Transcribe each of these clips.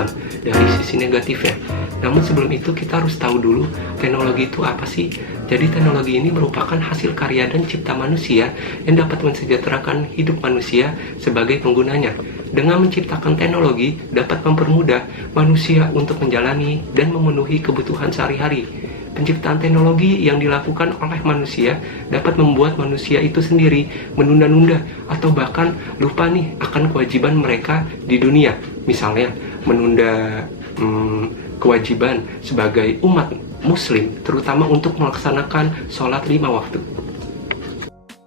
Islam dari sisi negatifnya. Namun sebelum itu kita harus tahu dulu teknologi itu apa sih. Jadi teknologi ini merupakan hasil karya dan cipta manusia yang dapat mensejahterakan hidup manusia sebagai penggunanya. Dengan menciptakan teknologi dapat mempermudah manusia untuk menjalani dan memenuhi kebutuhan sehari-hari. Penciptaan teknologi yang dilakukan oleh manusia dapat membuat manusia itu sendiri menunda-nunda atau bahkan lupa nih akan kewajiban mereka di dunia. Misalnya menunda kewajiban sebagai umat muslim, terutama untuk melaksanakan sholat 5 waktu.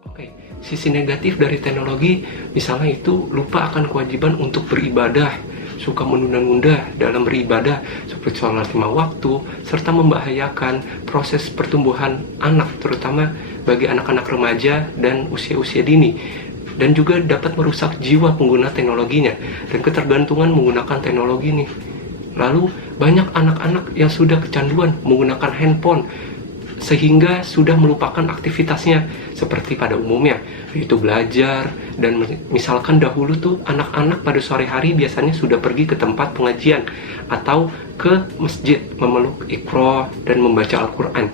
Oke, sisi negatif dari teknologi misalnya itu lupa akan kewajiban untuk beribadah, suka menunda-nunda dalam beribadah seperti sholat 5 waktu, serta membahayakan proses pertumbuhan anak, terutama bagi anak-anak remaja dan usia-usia dini, dan juga dapat merusak jiwa pengguna teknologinya dan ketergantungan menggunakan teknologi nih. Lalu banyak anak-anak yang sudah kecanduan menggunakan handphone sehingga sudah melupakan aktivitasnya seperti pada umumnya, yaitu belajar. Dan misalkan dahulu tuh anak-anak pada sore hari biasanya sudah pergi ke tempat pengajian atau ke masjid memeluk Iqra dan membaca Al-Quran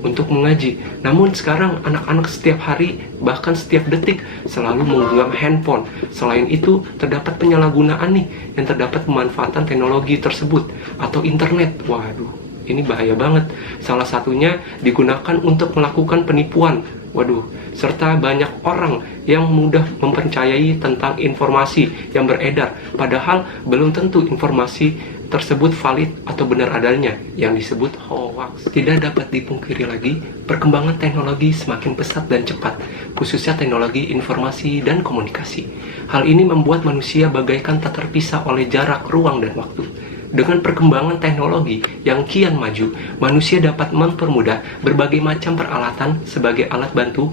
untuk mengaji. Namun sekarang anak-anak setiap hari, bahkan setiap detik selalu menggenggam handphone. Selain itu terdapat penyalahgunaan nih, yang terdapat pemanfaatan teknologi tersebut atau internet. Waduh, ini bahaya banget. Salah satunya digunakan untuk melakukan penipuan. Waduh, serta banyak orang yang mudah mempercayai tentang informasi yang beredar, padahal belum tentu informasi tersebut valid atau benar adanya, yang disebut hoax. Tidak dapat dipungkiri lagi, perkembangan teknologi semakin pesat dan cepat, khususnya teknologi informasi dan komunikasi. Hal ini membuat manusia bagaikan tak terpisah oleh jarak, ruang, dan waktu. Dengan perkembangan teknologi yang kian maju, manusia dapat mempermudah berbagai macam peralatan sebagai alat bantu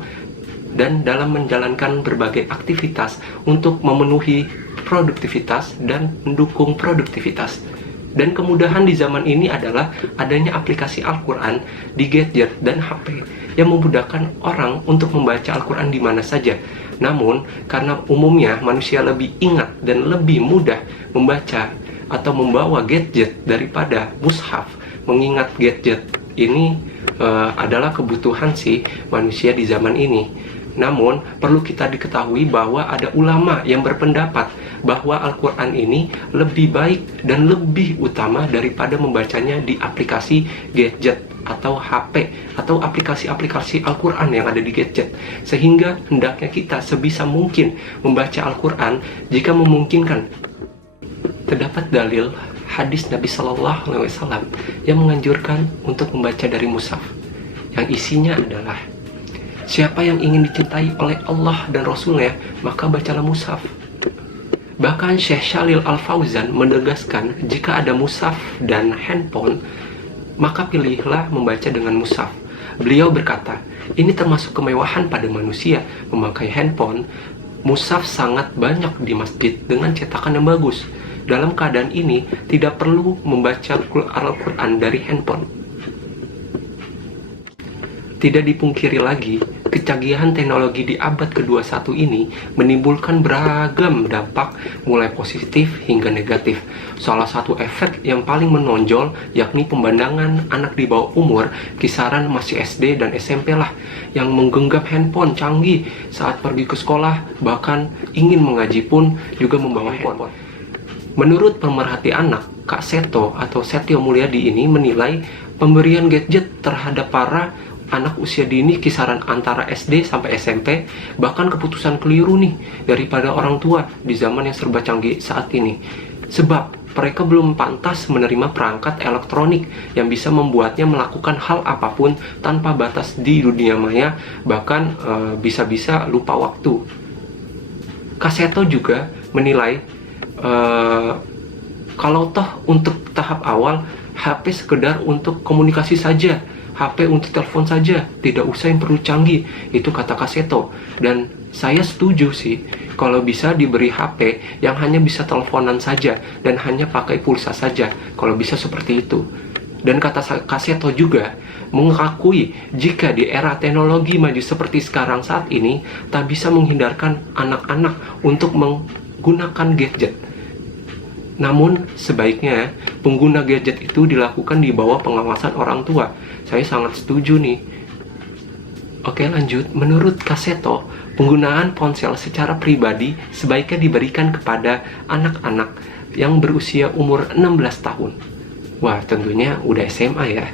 dan dalam menjalankan berbagai aktivitas untuk memenuhi produktivitas dan mendukung produktivitas. Dan kemudahan di zaman ini adalah adanya aplikasi Al-Quran di gadget dan HP yang memudahkan orang untuk membaca Al-Quran di mana saja. Namun, karena umumnya manusia lebih ingat dan lebih mudah membaca atau membawa gadget daripada mushaf, mengingat gadget ini adalah kebutuhan sih manusia di zaman ini. Namun, perlu kita diketahui bahwa ada ulama yang berpendapat bahwa Al-Quran ini lebih baik dan lebih utama daripada membacanya di aplikasi gadget atau HP atau aplikasi-aplikasi Al-Quran yang ada di gadget. Sehingga hendaknya kita sebisa mungkin membaca Al-Quran jika memungkinkan. Terdapat dalil hadis Nabi Shallallahu Alaihi Wasallam yang menganjurkan untuk membaca dari mushaf, yang isinya adalah: siapa yang ingin dicintai oleh Allah dan Rasulnya, maka bacalah mushaf. Bahkan Syekh Shalil Al-Fauzan menegaskan jika ada mushaf dan handphone, maka pilihlah membaca dengan mushaf. Beliau berkata, ini termasuk kemewahan pada manusia memakai handphone. Mushaf sangat banyak di masjid dengan cetakan yang bagus. Dalam keadaan ini, tidak perlu membaca Al-Quran dari handphone. Tidak dipungkiri lagi, kecanggihan teknologi di abad ke-21 ini menimbulkan beragam dampak mulai positif hingga negatif. Salah satu efek yang paling menonjol yakni pemandangan anak di bawah umur kisaran masih SD dan SMP lah, yang menggenggam handphone canggih saat pergi ke sekolah, bahkan ingin mengaji pun juga membawa handphone. Menurut pemerhati anak, Kak Seto atau Setio Mulyadi ini menilai pemberian gadget terhadap para anak usia dini kisaran antara SD sampai SMP bahkan keputusan keliru nih daripada orang tua di zaman yang serba canggih saat ini. Sebab mereka belum pantas menerima perangkat elektronik yang bisa membuatnya melakukan hal apapun tanpa batas di dunia maya, bahkan bisa-bisa lupa waktu. Kak Seto juga menilai kalau toh untuk tahap awal HP sekedar untuk komunikasi saja, HP untuk telepon saja, tidak usah yang perlu canggih, itu kata Kak Seto. Dan saya setuju sih, kalau bisa diberi HP yang hanya bisa teleponan saja dan hanya pakai pulsa saja, kalau bisa seperti itu. Dan kata Kak Seto juga mengakui jika di era teknologi maju seperti sekarang saat ini, tak bisa menghindarkan anak-anak untuk menggunakan gadget. Namun, sebaiknya pengguna gadget itu dilakukan di bawah pengawasan orang tua. Saya sangat setuju nih. Oke, lanjut. Menurut Kaseto, penggunaan ponsel secara pribadi sebaiknya diberikan kepada anak-anak yang berusia umur 16 tahun. Wah, tentunya udah SMA ya.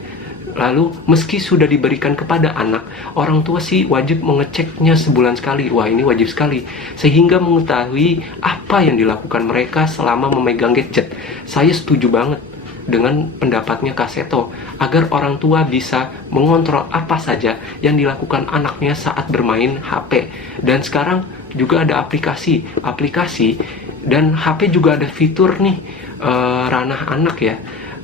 Lalu, meski sudah diberikan kepada anak, orang tua sih wajib mengeceknya sebulan sekali. Wah, ini wajib sekali. Sehingga mengetahui apa yang dilakukan mereka selama memegang gadget. Saya setuju banget dengan pendapatnya Kaseto, agar orang tua bisa mengontrol apa saja yang dilakukan anaknya saat bermain HP. Dan sekarang juga ada aplikasi dan HP juga ada fitur nih, ranah anak ya.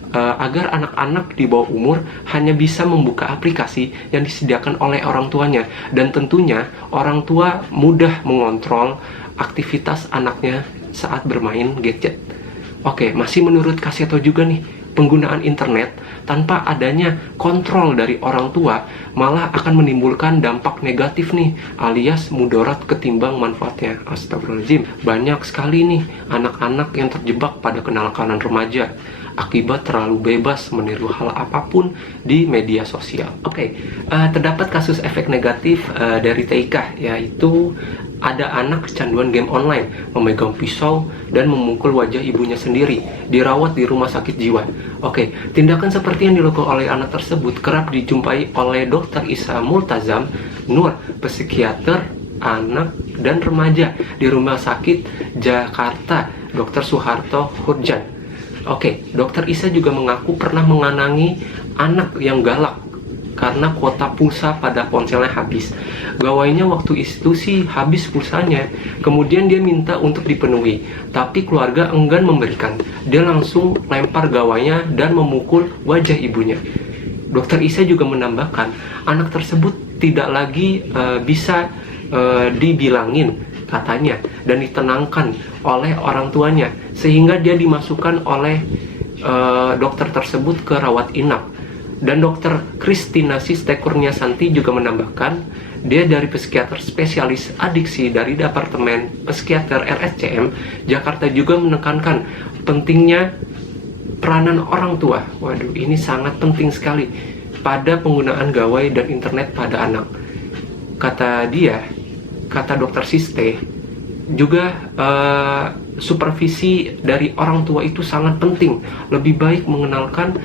Agar anak-anak di bawah umur hanya bisa membuka aplikasi yang disediakan oleh orang tuanya, dan tentunya orang tua mudah mengontrol aktivitas anaknya saat bermain gadget. Oke, masih menurut Kaseto juga nih, penggunaan internet tanpa adanya kontrol dari orang tua malah akan menimbulkan dampak negatif nih, alias mudarat ketimbang manfaatnya. Astagfirullahaladzim, banyak sekali nih anak-anak yang terjebak pada kenakalan remaja akibat terlalu bebas meniru hal apapun di media sosial. Oke, terdapat kasus efek negatif dari TIK, yaitu ada anak kecanduan game online, memegang pisau dan memukul wajah ibunya sendiri, dirawat di rumah sakit jiwa. Oke, tindakan seperti yang dilakukan oleh anak tersebut kerap dijumpai oleh Dr. Isa Multazam Nur, psikiater anak dan remaja di Rumah Sakit Jakarta Dr. Suharto Hurjan. Oke, Dokter Isa juga mengaku pernah mengenangi anak yang galak karena kuota pulsa pada ponselnya habis. Gawainya waktu itu sih habis pulsanya, kemudian dia minta untuk dipenuhi, tapi keluarga enggan memberikan. Dia langsung lempar gawainya dan memukul wajah ibunya. Dokter Isa juga menambahkan, anak tersebut tidak lagi bisa dibilangin katanya dan ditenangkan oleh orang tuanya, sehingga dia dimasukkan oleh dokter tersebut ke rawat inap. Dan dokter Kristina Siste Kurniasanti juga menambahkan, dia dari psikiater spesialis adiksi dari Departemen Psikiater RSCM Jakarta juga menekankan pentingnya peranan orang tua. Waduh, ini sangat penting sekali pada penggunaan gawai dan internet pada anak. Kata dokter Siste, juga supervisi dari orang tua itu sangat penting. Lebih baik mengenalkan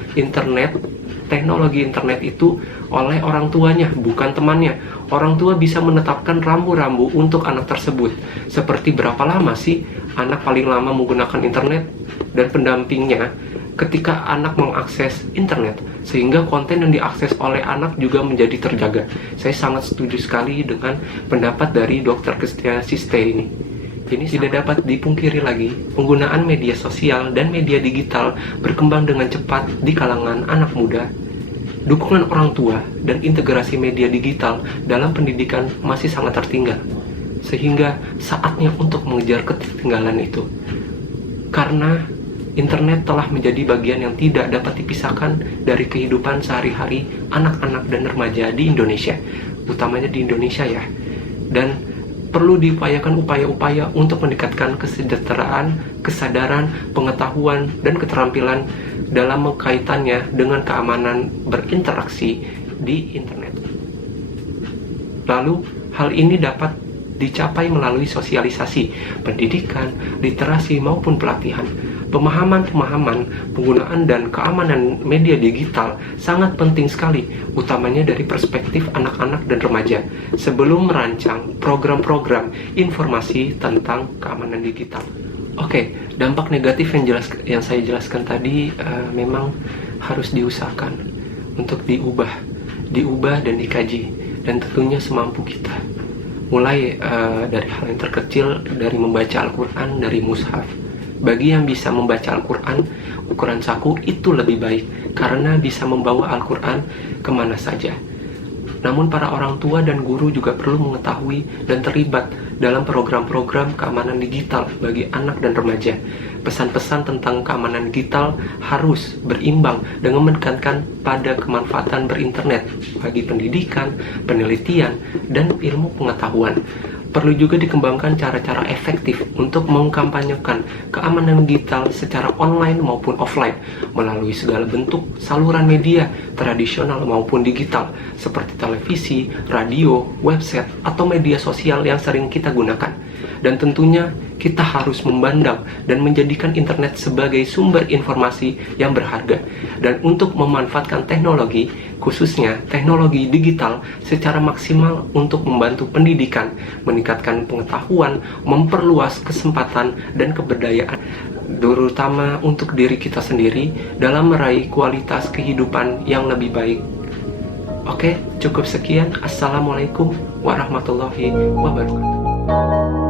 teknologi internet itu oleh orang tuanya, bukan temannya. Orang tua bisa menetapkan rambu-rambu untuk anak tersebut, seperti berapa lama sih anak paling lama menggunakan internet, dan pendampingnya ketika anak mengakses internet, sehingga konten yang diakses oleh anak juga menjadi terjaga. Saya sangat setuju sekali dengan pendapat dari Dr. Kristina Siste ini. Ini tidak dapat dipungkiri lagi, penggunaan media sosial dan media digital berkembang dengan cepat di kalangan anak muda. Dukungan orang tua dan integrasi media digital dalam pendidikan masih sangat tertinggal, sehingga saatnya untuk mengejar ketertinggalan itu. Karena internet telah menjadi bagian yang tidak dapat dipisahkan dari kehidupan sehari-hari anak-anak dan remaja di Indonesia, utamanya di Indonesia ya. Dan perlu diupayakan upaya-upaya untuk mendekatkan kesejahteraan, kesadaran, pengetahuan, dan keterampilan dalam kaitannya dengan keamanan berinteraksi di internet. Lalu, hal ini dapat dicapai melalui sosialisasi, pendidikan, literasi, maupun pelatihan. Pemahaman penggunaan dan keamanan media digital sangat penting sekali, utamanya dari perspektif anak-anak dan remaja, sebelum merancang program-program informasi tentang keamanan digital. Oke, dampak negatif yang saya jelaskan tadi memang harus diusahakan untuk diubah dan dikaji, dan tentunya semampu kita. Mulai dari hal yang terkecil, dari membaca Al-Quran dari mushaf. Bagi yang bisa membaca Al-Quran, ukuran saku itu lebih baik, karena bisa membawa Al-Quran kemana saja. Namun para orang tua dan guru juga perlu mengetahui dan terlibat dalam program-program keamanan digital bagi anak dan remaja. Pesan-pesan tentang keamanan digital harus berimbang dengan menekankan pada kemanfaatan berinternet bagi pendidikan, penelitian, dan ilmu pengetahuan. Perlu juga dikembangkan cara-cara efektif untuk mengkampanyekan keamanan digital secara online maupun offline melalui segala bentuk saluran media tradisional maupun digital seperti televisi, radio, website, atau media sosial yang sering kita gunakan. Dan tentunya kita harus memandang dan menjadikan internet sebagai sumber informasi yang berharga. Dan untuk memanfaatkan teknologi, khususnya teknologi digital secara maksimal untuk membantu pendidikan, meningkatkan pengetahuan, memperluas kesempatan dan keberdayaan, terutama untuk diri kita sendiri dalam meraih kualitas kehidupan yang lebih baik. Oke, cukup sekian. Assalamualaikum warahmatullahi wabarakatuh.